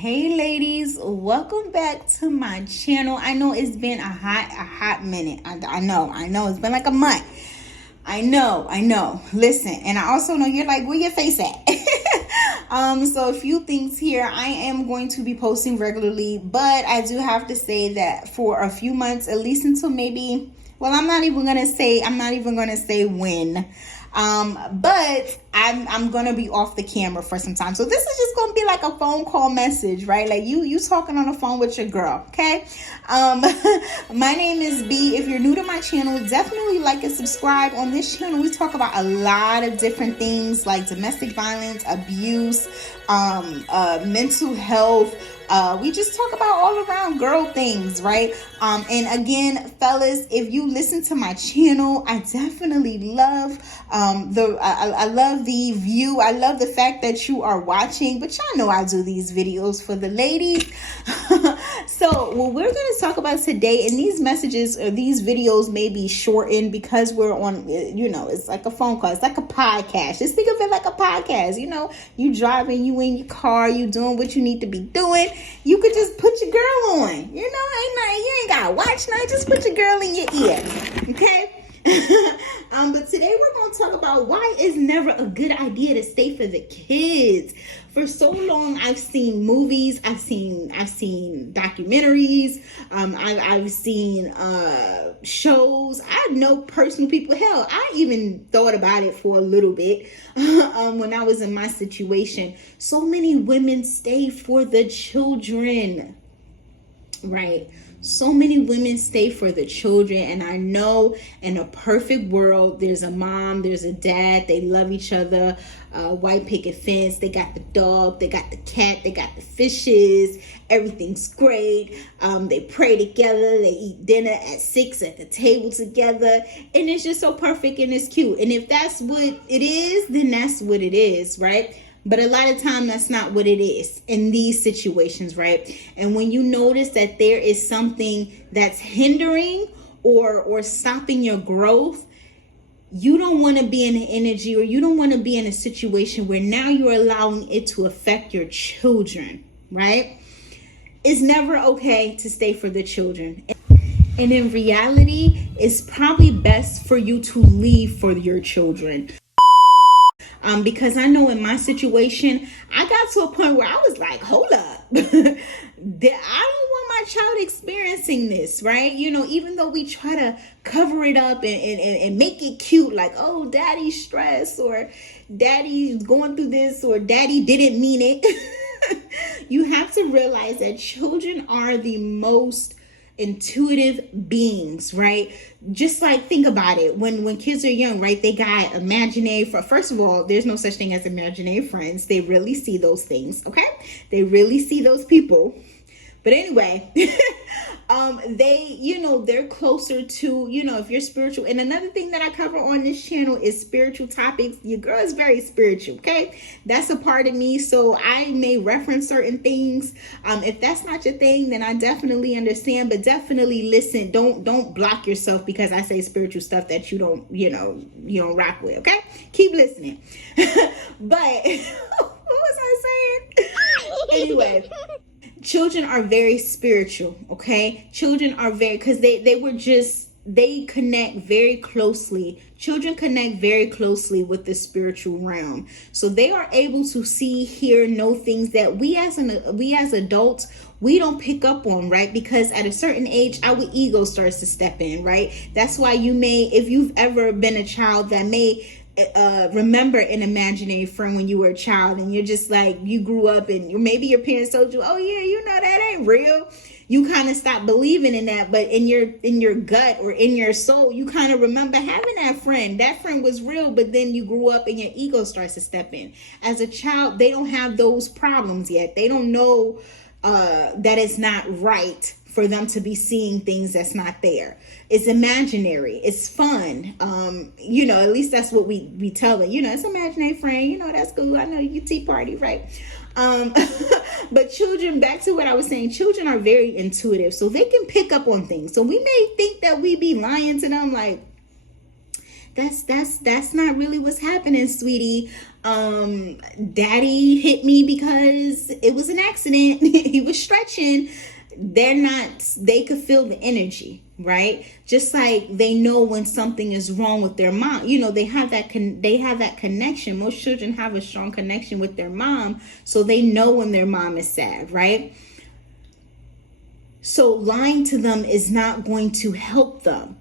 Hey ladies, welcome back to my channel. I know it's been a hot minute. I know it's been like a month. I know. Listen, and I also know you're like, where your face at? So a few things here. I am going to be posting regularly, but I do have to say that for a few months, at least until maybe, well, I'm not even gonna say when. But I'm gonna be off the camera for some time. So this is just gonna be like a phone call message, right? Like you talking on the phone with your girl, okay? My name is B. If you're new to my channel, definitely like and subscribe. On this channel, we talk about a lot of different things like domestic violence, abuse, mental health. We just talk about all around girl things, right? And again, fellas, if you listen to my channel, I definitely love I love the view. I love the fact that you are watching, but y'all know I do these videos for the ladies. So what we're going to talk about today, and these messages or these videos may be shortened because we're on, it's like a phone call. It's like a podcast. Just think of it like a podcast. You driving, you in your car, you doing what you need to be doing. You could just put your girl on, you ain't gotta watch nothing. Just put your girl in your ear, okay? But today we're going to talk about why it's never a good idea to stay for the kids. For so long, I've seen movies, I've seen documentaries, I've seen shows. I know personal people. Hell, I even thought about it for a little bit when I was in my situation. So many women stay for the children, right? So many women stay for the children, and I know in a perfect world, there's a mom, there's a dad, they love each other, white picket fence, they got the dog, they got the cat, they got the fishes, everything's great. They pray together, they eat dinner at 6 at the table together, and it's just so perfect and it's cute. And if that's what it is, then that's what it is, right? But a lot of time that's not what it is in these situations, right? And when you notice that there is something that's hindering or stopping your growth, you don't want to be in an energy, or you don't want to be in a situation where now you're allowing it to affect your children, right? It's never okay to stay for the children. And in reality, it's probably best for you to leave for your children. Because I know in my situation, I got to a point where I was like, hold up. I don't want my child experiencing this, right? Even though we try to cover it up and make it cute, like, oh, daddy's stressed, or daddy's going through this, or daddy didn't mean it. You have to realize that children are the most intuitive beings, right? Just like, think about it. When kids are young, right, they got imaginary. First of all, there's no such thing as imaginary friends. They really see those things, okay? They really see those people. But anyway, they're closer to, if you're spiritual. And another thing that I cover on this channel is spiritual topics. Your girl is very spiritual, okay? That's a part of me. So I may reference certain things. If that's not your thing, then I definitely understand, but definitely listen. Don't block yourself because I say spiritual stuff that you don't rock with, okay? Keep listening. But what was I saying? Anyway. Children are very spiritual, okay? Children are because they connect very closely. Children connect very closely with the spiritual realm. So they are able to see, hear, know things that we as adults, we don't pick up on, right? Because at a certain age, our ego starts to step in, right? That's why if you've ever been a child that may remember an imaginary friend when you were a child, and you're just like, you grew up and maybe your parents told you, oh yeah, that ain't real. You kind of stop believing in that, but in your gut or in your soul, you kind of remember having that friend. That friend was real, but then you grew up and your ego starts to step in. As a child, they don't have those problems yet. They don't know that it's not right for them to be seeing things that's not there. It's imaginary. It's fun. At least that's what we tell them. It's imaginary friend. That's cool. I know you tea party, right? But children, back to what I was saying, children are very intuitive, so they can pick up on things. So we may think that we be lying to them, like, That's not really what's happening, sweetie. Daddy hit me because it was an accident. He was stretching. They could feel the energy, right? Just like they know when something is wrong with their mom. They have that connection. Most children have a strong connection with their mom, so they know when their mom is sad, right? So lying to them is not going to help them.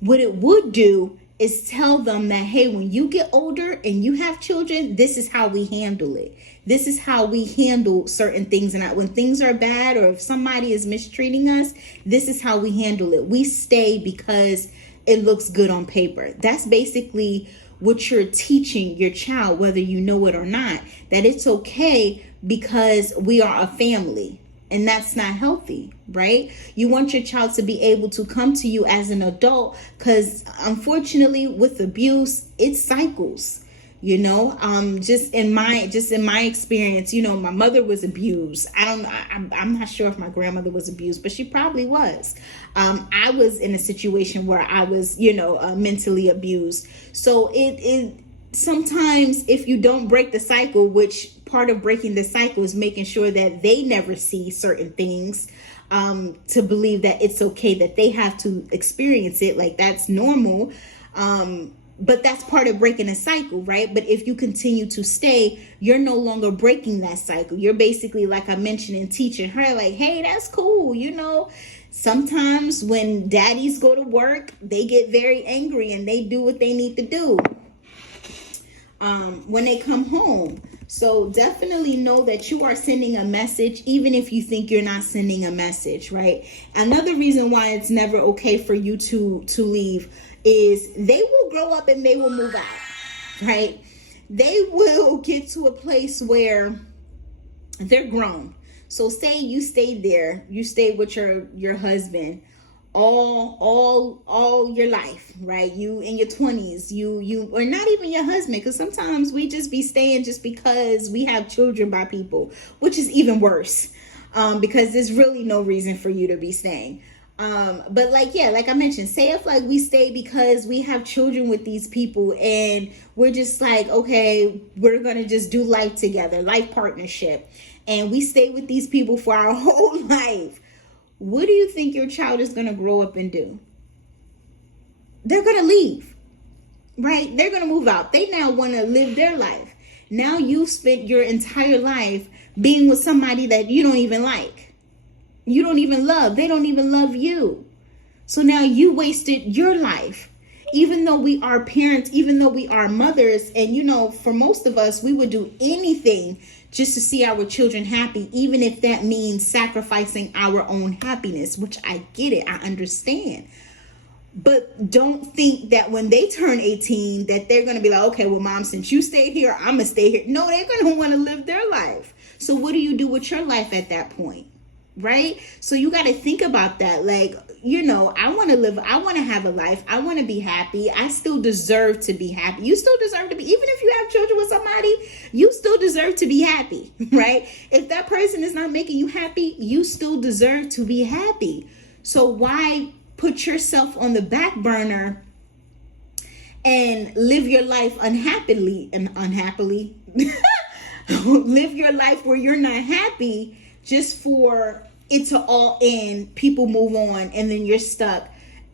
What it would do is tell them that, hey, when you get older and you have children, this is how we handle it. This is how we handle certain things. And when things are bad, or if somebody is mistreating us, this is how we handle it. We stay because it looks good on paper. That's basically what you're teaching your child, whether you know it or not, that it's okay because we are a family. And that's not healthy, right? You want your child to be able to come to you as an adult, because unfortunately with abuse, it cycles. Just in my experience, my mother was abused. I'm not sure if my grandmother was abused, but she probably was. I was in a situation where I was, mentally abused. So it sometimes, if you don't break the cycle, which part of breaking the cycle is making sure that they never see certain things, to believe that it's okay, that they have to experience it, like that's normal. But that's part of breaking a cycle, right? But if you continue to stay, you're no longer breaking that cycle. You're basically, like I mentioned, in teaching her, like, hey, that's cool. Sometimes when daddies go to work, they get very angry and they do what they need to do when they come home. So definitely know that you are sending a message, even if you think you're not sending a message, right? Another reason why it's never okay for you to leave is they will grow up and they will move out, right? They will get to a place where they're grown. So say you stayed with your husband all your life, right? You in your 20s, you or not even your husband, because sometimes we just be staying just because we have children by people, which is even worse, because there's really no reason for you to be staying. But like I mentioned, say if like we stay because we have children with these people and we're just like, okay, we're gonna just do life together, life partnership, and we stay with these people for our whole life. What do you think your child is going to grow up and do? They're going to leave, right? They're going to move out. They now want to live their life. Now you've spent your entire life being with somebody that you don't even like. You don't even love. They don't even love you. So now you wasted your life. Even though we are parents, even though we are mothers, and for most of us, we would do anything just to see our children happy, even if that means sacrificing our own happiness, which I get it, I understand. But don't think that when they turn 18 that they're going to be like, okay, well, mom, since you stayed here, I'm going to stay here. No, they're going to want to live their life. So what do you do with your life at that point? Right? So you got to think about that. Like, I want to have a life. I want to be happy. I still deserve to be happy. You still deserve to be, even if you have children with somebody, you still deserve to be happy, right? If that person is not making you happy, you still deserve to be happy. So why put yourself on the back burner and live your life unhappily live your life where you're not happy just for it to all end, people move on, and then you're stuck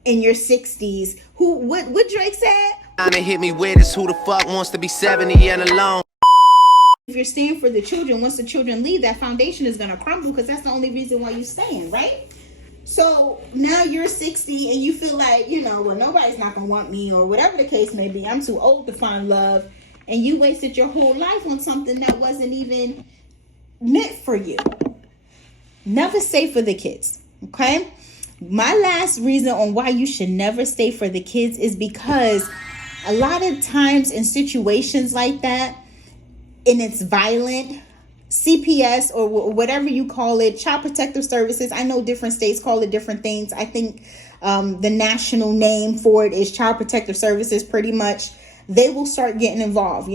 in your 60s. What Drake said? Trying to hit me with is who the fuck wants to be 70 and alone. If you're staying for the children, once the children leave, that foundation is going to crumble, because that's the only reason why you're staying, right? So now you're 60 and you feel like, well, nobody's not going to want me, or whatever the case may be. I'm too old to find love. And you wasted your whole life on something that wasn't even meant for you. Never stay for the kids, okay? My last reason on why you should never stay for the kids is because a lot of times in situations like that, and it's violent, CPS or whatever you call it, Child Protective Services, I know different states call it different things. I think the national name for it is Child Protective Services, pretty much. They will start getting involved.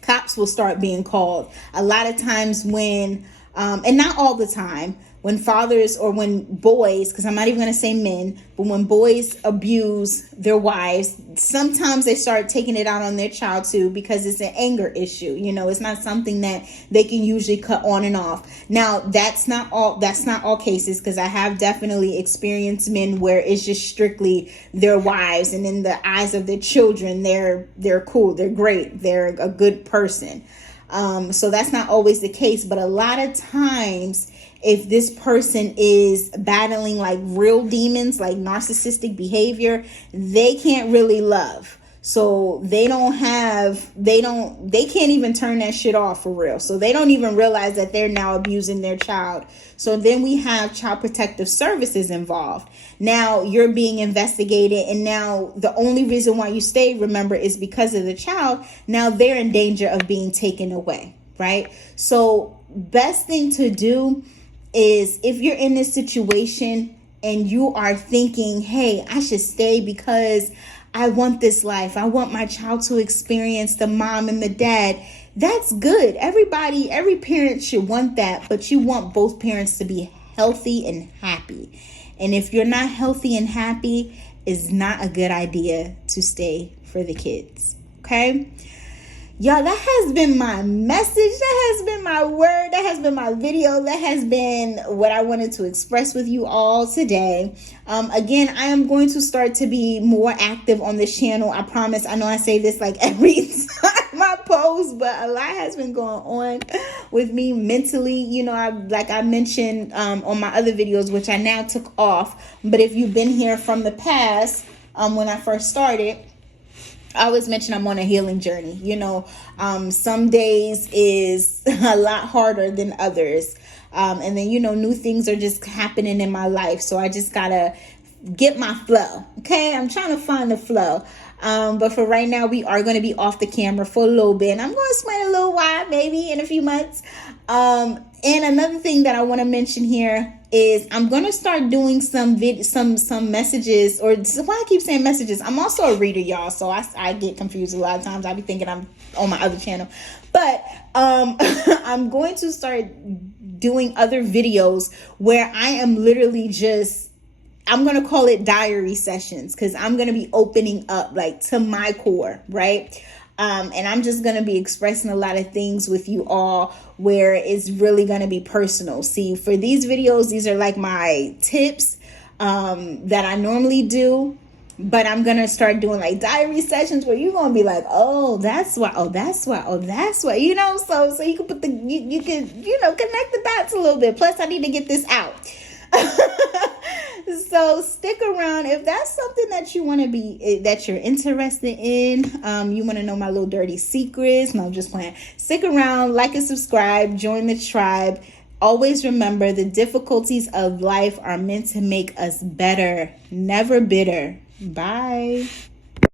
Cops will start being called. A lot of times when, and not all the time, when fathers or when boys, because I'm not even going to say men, but when boys abuse their wives, sometimes they start taking it out on their child too, because it's an anger issue. You know, it's not something that they can usually cut on and off. Now, that's not all cases, because I have definitely experienced men where it's just strictly their wives, and in the eyes of their children, they're cool, they're great, they're a good person. So that's not always the case, but a lot of times, if this person is battling like real demons, like narcissistic behavior, they can't really love. So they can't even turn that shit off for real. So they don't even realize that they're now abusing their child. So then we have Child Protective Services involved. Now you're being investigated, and now the only reason why you stay, remember, is because of the child. Now they're in danger of being taken away, right? So best thing to do is, if you're in this situation and you are thinking, hey, I should stay because I want this life, I want my child to experience the mom and the dad, that's good. Every parent should want that, but you want both parents to be healthy and happy. And if you're not healthy and happy, it's not a good idea to stay for the kids. Okay? Y'all, that has been my message. That has been my word. That has been my video. That has been what I wanted to express with you all today. Again, I am going to start to be more active on this channel. I promise. I know I say this like every time I post, but a lot has been going on with me mentally. You know, like I mentioned on my other videos, which I now took off. But if you've been here from the past, when I first started, I always mention I'm on a healing journey. You know, some days is a lot harder than others. And then, you know, new things are just happening in my life. So I just gotta get my flow. Okay, I'm trying to find the flow. But for right now, we are going to be off the camera for a little bit. And I'm going to explain a little why, maybe in a few months. And another thing that I want to mention here is I'm going to start doing some messages, or why I keep saying messages. I'm also a reader, y'all. So I get confused a lot of times. I be thinking I'm on my other channel. But I'm going to start doing other videos where I am literally just, I'm going to call it diary sessions, because I'm going to be opening up like to my core, right? And I'm just going to be expressing a lot of things with you all where it's really going to be personal. See, for these videos, these are like my tips that I normally do. But I'm going to start doing like diary sessions where you're going to be like, oh, that's why. Oh, that's why. Oh, that's why. You know, so you can put you can, connect the dots a little bit. Plus, I need to get this out. So stick around if that's something that you want to be, that you're interested in. You want to know my little dirty secrets. No, I'm just playing. Stick around, like and subscribe, join the tribe. Always remember, the difficulties of life are meant to make us better, never bitter. Bye.